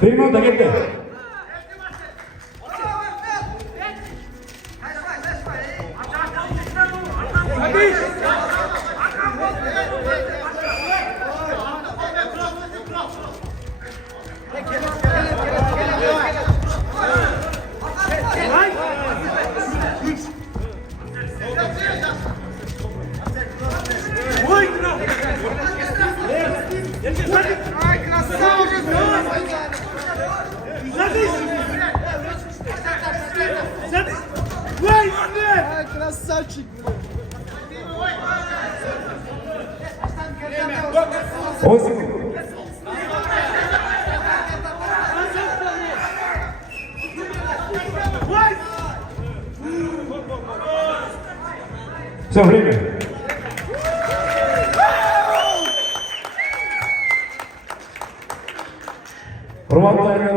Перемога, Гетте. Ай, красавчик! Ай, красавчик! 10 секунд. Все, время. Роман Тайна